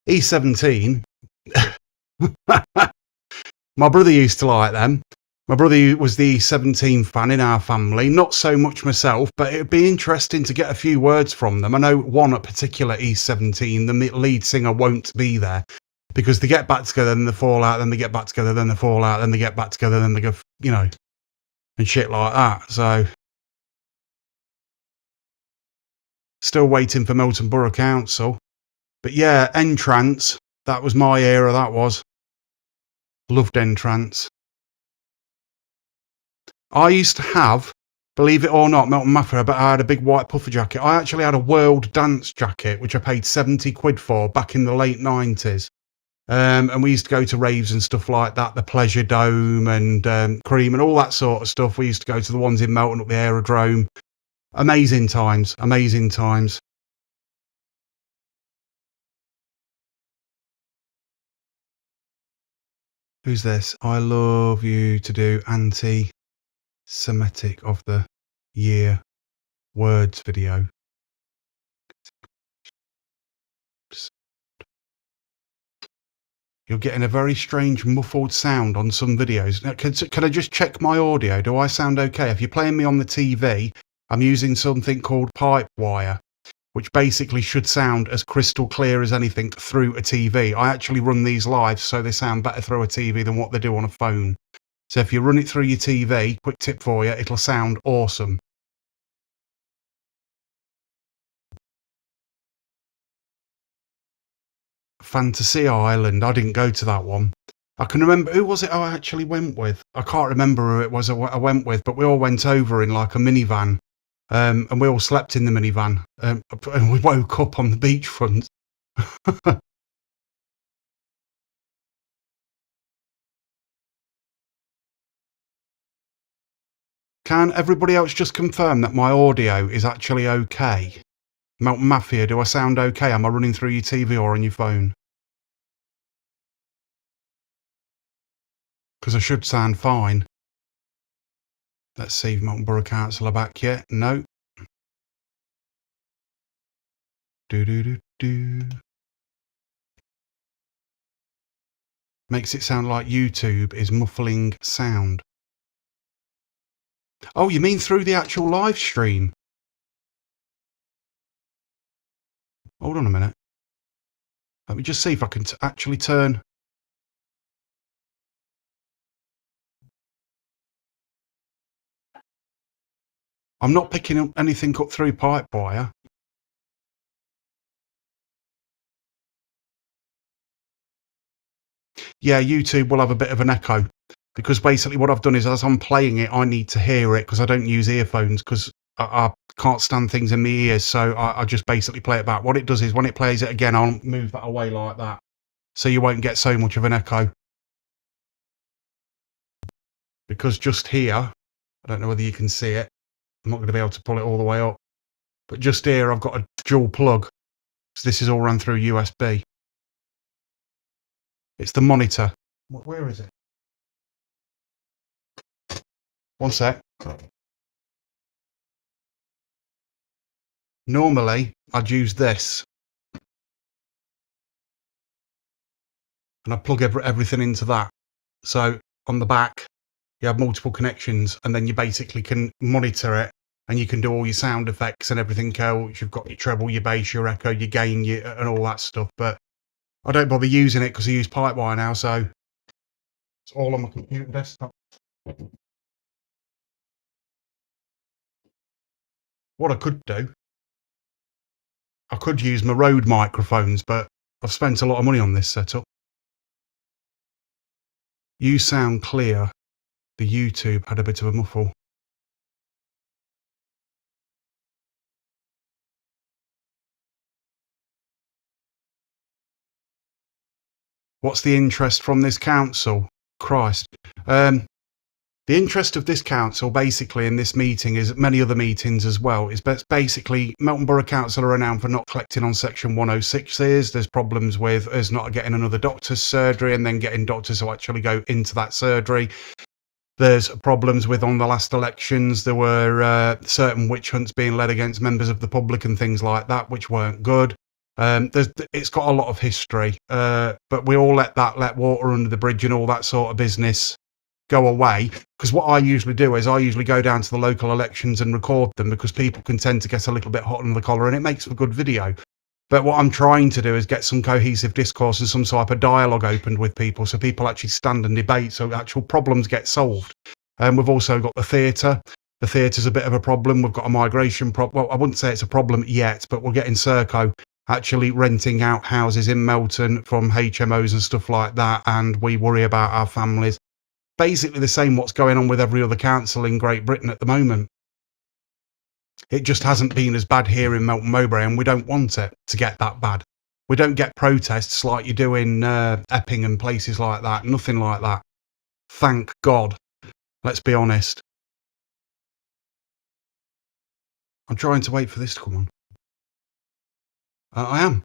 E17, my brother used to like them. My brother was the E17 fan in our family. Not so much myself, but it'd be interesting to get a few words from them. I know one at particular E17, the lead singer won't be there because they get back together, then they fall out, then they get back together, then they fall out, then they get back together, then they go, you know, and shit like that. So still waiting for Melton Borough Council. But yeah, Entrance, that was my era, that was. Loved Entrance. I used to have, believe it or not, Melton Mafia, but I had a big white puffer jacket. I actually had a World Dance jacket, which I paid 70 quid for back in the late 90s. And we used to go to raves and stuff like that, the Pleasure Dome and Cream and all that sort of stuff. We used to go to the ones in Melton up the Aerodrome. Amazing times, amazing times. Who's this? I love you to do anti-Semitic of the year words video. You're getting a very strange muffled sound on some videos. Now, can I just check my audio? Do I sound okay? If you're playing me on the TV, I'm using something called pipe wire, which basically should sound as crystal clear as anything through a TV. I actually run these live so they sound better through a TV than what they do on a phone. So if you run it through your TV, quick tip for you, it'll sound awesome. Fantasy Island, I didn't go to that one. I can remember, who was it I actually went with? I can't remember who it was I went with, but we all went over in like a minivan. And we all slept in the minivan, and we woke up on the beachfront. Can everybody else just confirm that my audio is actually okay? Melton Mafia, do I sound okay? Am I running through your TV or on your phone? Because I should sound fine. Let's see if Melton Borough Council are back yet. No. Do. Makes it sound like YouTube is muffling sound. Oh, you mean through the actual live stream? Hold on a minute. Let me just see if I can actually turn. I'm not picking up anything up through pipe wire. Yeah, YouTube will have a bit of an echo because basically what I've done is as I'm playing it, I need to hear it because I don't use earphones because I can't stand things in my ears. So I just basically play it back. What it does is when it plays it again, I'll move that away like that. So you won't get so much of an echo. Because just here, I don't know whether you can see it. I'm not going to be able to pull it all the way up. But just here, I've got a dual plug. So this is all run through USB. It's the monitor. Where is it? One sec. Normally, I'd use this. And I plug everything into that. So on the back, you have multiple connections and then you basically can monitor it and you can do all your sound effects and everything else. You've got your treble, your bass, your echo, your gain, and all that stuff. But I don't bother using it because I use pipe wire now, so it's all on my computer desktop. What I could do, I could use my Rode microphones, but I've spent a lot of money on this setup. You sound clear. The YouTube had a bit of a muffle. What's the interest from this council? Christ. The interest of this council, basically, in this meeting, is many other meetings as well, is basically Melton Borough Council are renowned for not collecting on Section 106s. There's problems with us not getting another doctor's surgery and then getting doctors who actually go into that surgery. there's problems with on the last elections. There were certain witch hunts being led against members of the public and things like that, which weren't good. It's got a lot of history, but we all let water under the bridge and all that sort of business go away. Because what I usually do is I usually go down to the local elections and record them, because people can tend to get a little bit hot under the collar and it makes for good video. But what I'm trying to do is get some cohesive discourse and some type of dialogue opened with people, so people actually stand and debate, so actual problems get solved. We've also got the theatre. The theatre's a bit of a problem. We've got a migration problem. Well, I wouldn't say it's a problem yet, but we're getting Serco actually renting out houses in Melton from HMOs and stuff like that, and we worry about our families. Basically the same what's going on with every other council in Great Britain at the moment. It just hasn't been as bad here in Melton Mowbray, and we don't want it to get that bad. We don't get protests like you do in Epping and places like that. Nothing like that. Thank God. Let's be honest. I'm trying to wait for this to come on. I am.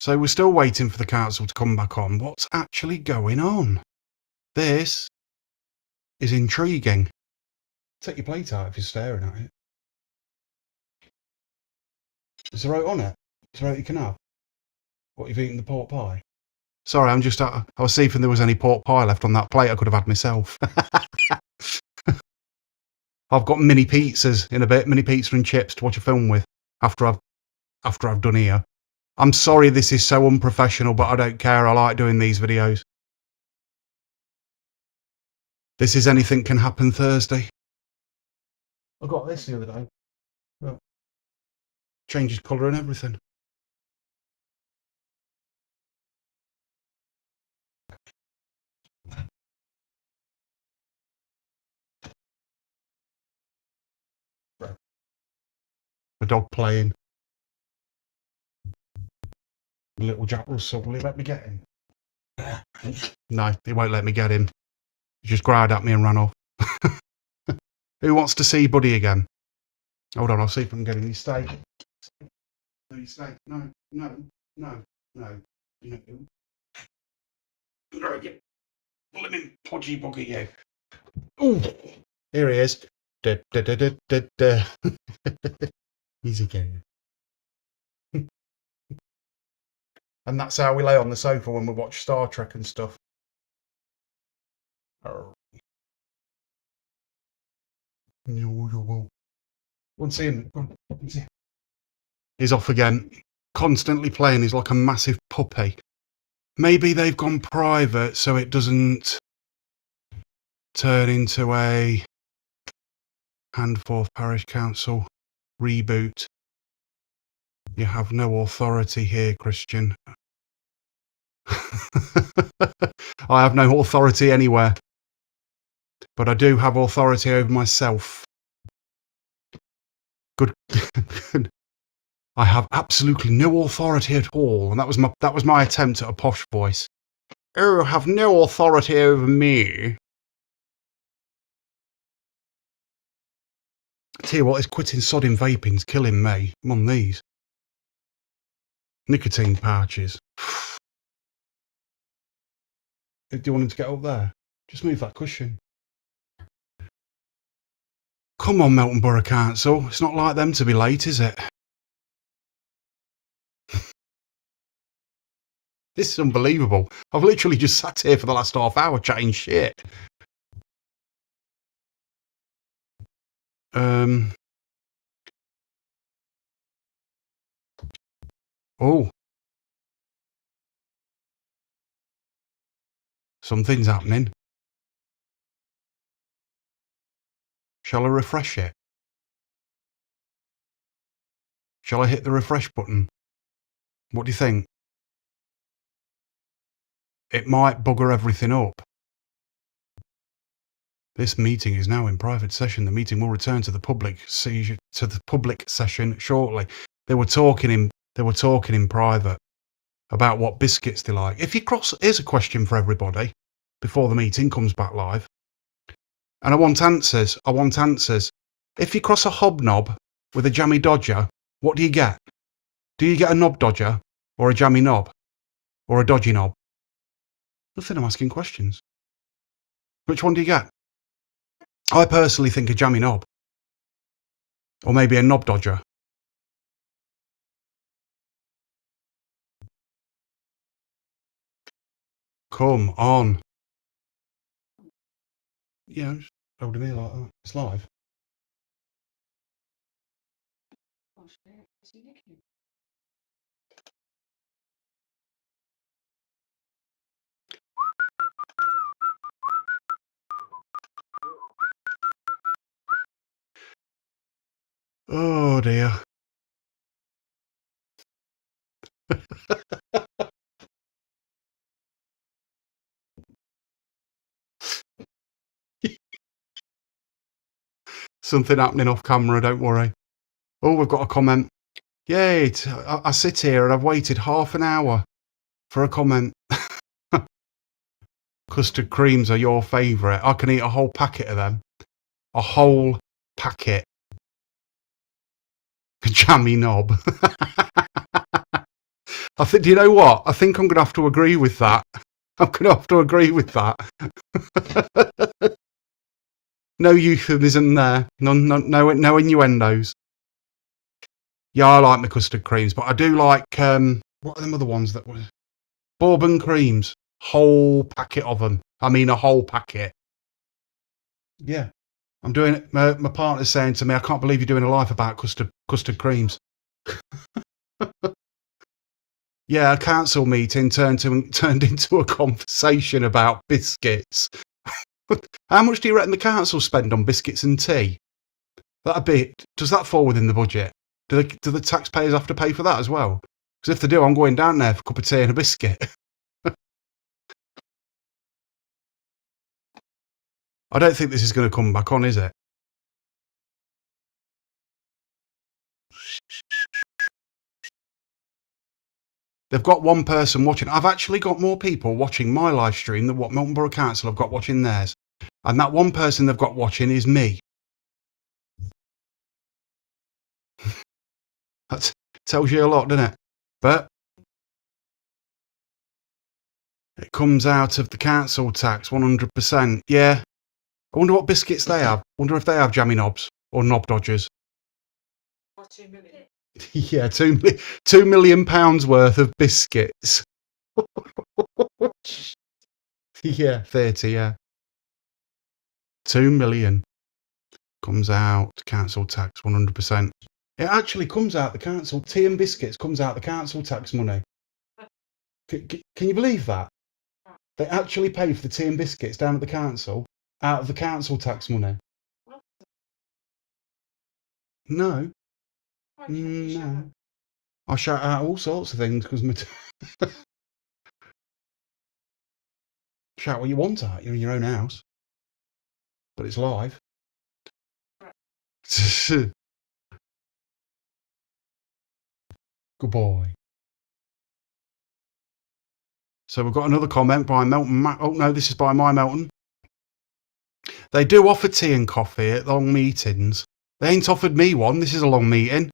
So we're still waiting for the council to come back on. What's actually going on? This is intriguing. Take your plate out if you're staring at it. Is there out on it? Is there out you can have? What, you've eaten the pork pie? Sorry, I'm just I was seeing if there was any pork pie left on that plate I could have had myself. I've got mini pizzas in a bit, mini pizza and chips to watch a film with after I've done here. I'm sorry this is so unprofessional, but I don't care. I like doing these videos. This is Anything Can Happen Thursday. I got this the other day. Well, changes colour and everything. The dog playing. Little Jack Russell, will he let me get him? No, he won't let me get him. He just growled at me and ran off. Who wants to see Buddy again? Hold on, I'll see if I can get him. You stay. No, you stay. No, no, no, no, no. Let me podgy bugger you. Oh, here he is. Easy going. And that's how we lay on the sofa when we watch Star Trek and stuff. One see him. He's off again. Constantly playing. He's like a massive puppy. Maybe they've gone private so it doesn't turn into a Handforth Parish Council reboot. You have no authority here, Christian. I have no authority anywhere. But I do have authority over myself. Good. I have absolutely no authority at all. And that was my attempt at a posh voice. Oh, have no authority over me. Tell you what, is quitting sodding vaping's killing me. I'm on these. Nicotine pouches. Do you want him to get up there? Just move that cushion. Come on, Melton Borough Council. It's not like them to be late, is it? This is unbelievable. I've literally just sat here for the last half hour chatting shit. Oh. Something's happening. Shall I refresh it? Shall I hit the refresh button? What do you think? It might bugger everything up. This meeting is now in private session. The meeting will return to the public session shortly. They were talking in private about what biscuits they like. Here's a question for everybody before the meeting comes back live. And I want answers. If you cross a hobnob with a jammy dodger, what do you get? Do you get a knob dodger or a jammy knob or a dodgy knob? Nothing, I'm asking questions. Which one do you get? I personally think a jammy knob. Or maybe a knob dodger. Come on. Yeah, just holding me like that. It's live. Oh dear. Something happening off camera, don't worry. Oh, we've got a comment. Yay, I sit here and I've waited half an hour for a comment. Custard creams are your favourite. I can eat a whole packet of them. A whole packet. A jammy knob. I think, do you know what? I think I'm going to have to agree with that. I'm going to have to agree with that. No euphemism there. No innuendos. Yeah, I like my custard creams, but I do like, what are them other ones that were? Bourbon creams. Whole packet of them. I mean, a whole packet. Yeah. I'm doing it. My partner's saying to me, I can't believe you're doing a live about custard creams. Yeah, a council meeting turned into a conversation about biscuits. How much do you reckon the council spend on biscuits and tea? Does that fall within the budget? Do the taxpayers have to pay for that as well? Because if they do, I'm going down there for a cup of tea and a biscuit. I don't think this is going to come back on, is it? They've got one person watching. I've actually got more people watching my live stream than what Melton Borough Council have got watching theirs. And that one person they've got watching is me. That tells you a lot, doesn't it? But it comes out of the council tax, 100%. Yeah. I wonder what biscuits they have. Wonder if they have jammy knobs or knob dodgers. What, 2 million? Yeah, £2 million worth of biscuits. Yeah, 30, yeah. 2 million comes out council tax, 100%. It actually comes out the council. Tea and biscuits comes out the council tax money. Can you believe that? They actually pay for the tea and biscuits down at the council out of the council tax money. No. No. I shout out all sorts of things because shout what you want out. You're in your own house. But it's live. Good boy. So we've got another comment by Melton. Oh no, this is by my Melton. They do offer tea and coffee at long meetings. They ain't offered me one. This is a long meeting.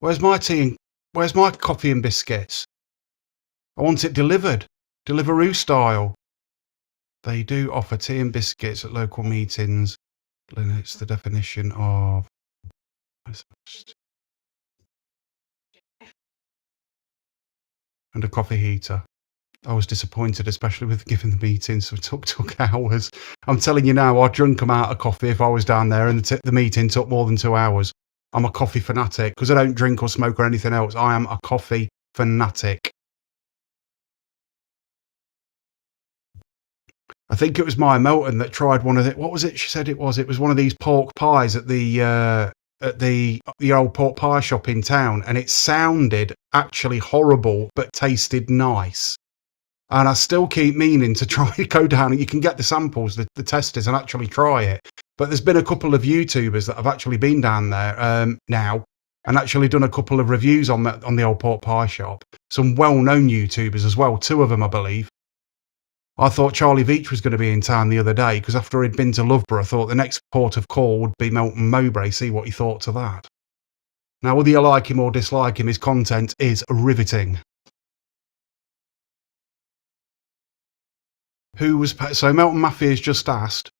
Where's my tea and where's my coffee and biscuits? I want it delivered. Deliveroo style. They do offer tea and biscuits at local meetings. It's the definition of and a coffee heater. I was disappointed, especially with giving the meetings, so it took hours. I'm telling you now, I'd drink them out of coffee if I was down there and the meeting took more than 2 hours. I'm a coffee fanatic because I don't drink or smoke or anything else. I am a coffee fanatic. I think it was Maya Melton that tried one of the, what was it? She said it was one of these pork pies at the old pork pie shop in town, and it sounded actually horrible but tasted nice. And I still keep meaning to try go down and you can get the samples, the testers, and actually try it. But there's been a couple of YouTubers that have actually been down there now and actually done a couple of reviews on the old pork pie shop. Some well-known YouTubers as well, 2 of them, I believe. I thought Charlie Veach was going to be in town the other day because after he'd been to Loughborough, I thought the next port of call would be Melton Mowbray, see what he thought to that. Now, whether you like him or dislike him, his content is riveting. So Melton Mafia's just asked,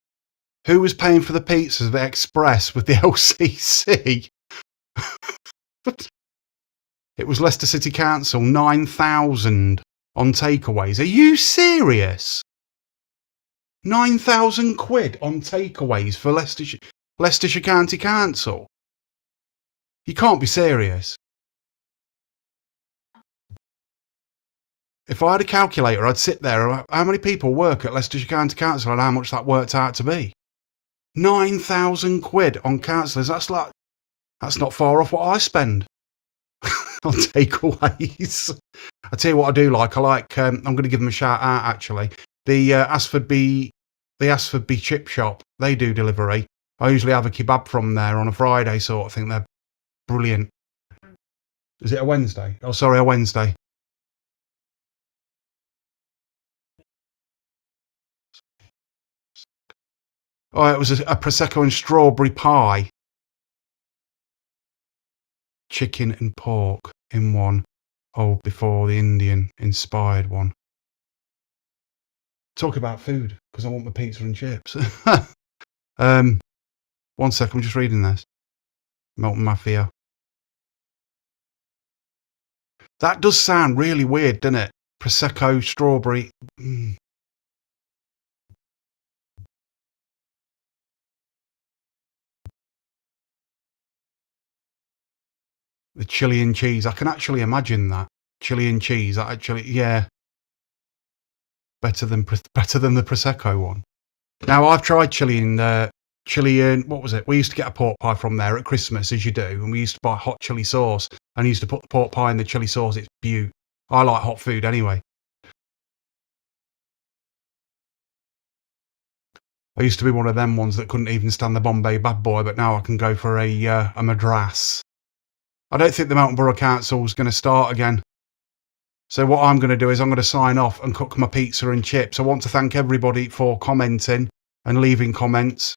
who was paying for the pizzas at Express with the LCC? It was Leicester City Council, 9,000 on takeaways. Are you serious? 9,000 quid on takeaways for Leicestershire County Council? You can't be serious. If I had a calculator, I'd sit there. How many people work at Leicestershire County Council and how much that worked out to be? 9,000 quid on councillors. That's not far off what I spend on takeaways. I tell you what I do like. I'm going to give them a shout out actually. The Asford B chip shop. They do delivery. I usually have a kebab from there on a Friday sort of thing. They're brilliant. Is it a Wednesday? Oh, sorry, a Wednesday. Oh, it was a Prosecco and strawberry pie. Chicken and pork in one. Oh, before the Indian inspired one. Talk about food, because I want my pizza and chips. 1 second, I'm just reading this. Melton Mafia. That does sound really weird, doesn't it? Prosecco, strawberry. The chili and cheese. I can actually imagine that. Chili and cheese. Yeah. Better than the Prosecco one. Now, I've tried chili and what was it? We used to get a pork pie from there at Christmas, as you do, and we used to buy hot chili sauce, and used to put the pork pie in the chili sauce. It's beaut. I like hot food anyway. I used to be one of them ones that couldn't even stand the Bombay bad boy, but now I can go for a Madras. I don't think the Melton Borough Council is going to start again. So what I'm going to do is I'm going to sign off and cook my pizza and chips. I want to thank everybody for commenting and leaving comments.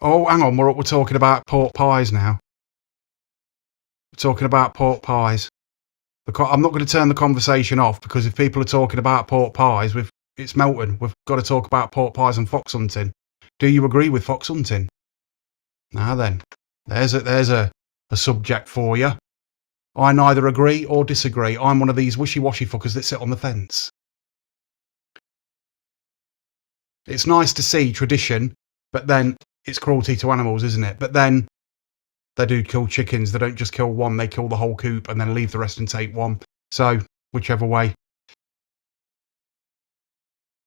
Oh, hang on, we're talking about pork pies now. We're talking about pork pies. I'm not going to turn the conversation off, because if people are talking about pork pies, it's Melton. We've got to talk about pork pies and fox hunting. Do you agree with fox hunting? Now then, there's a subject for you. I neither agree or disagree. I'm one of these wishy-washy fuckers that sit on the fence. It's nice to see tradition, but then it's cruelty to animals, isn't it? But then they do kill chickens. They don't just kill one, they kill the whole coop and then leave the rest and take one. So, whichever way.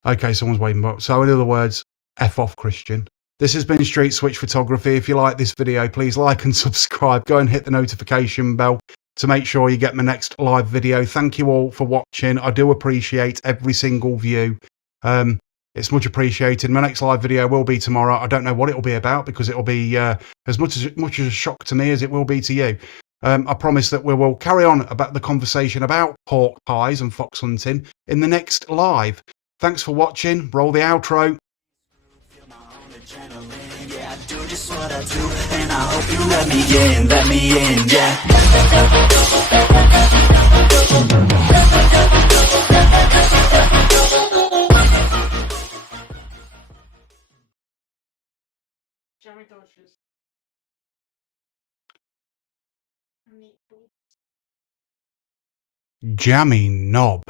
Okay, someone's waving up. So, in other words, F off, Christian. This has been Street Switch Photography. If you like this video, please like and subscribe. Go and hit the notification bell to make sure you get my next live video. Thank you all for watching. I do appreciate every single view. It's much appreciated. My next live video will be tomorrow. I don't know what it'll be about, because it'll be as much as a shock to me as it will be to you. I promise that we will carry on about the conversation about pork pies and fox hunting in the next live. Thanks for watching. Roll the outro. Yeah, I do just what I do, and I hope you let me in, yeah. Jammy Dodgers. Jammy knob.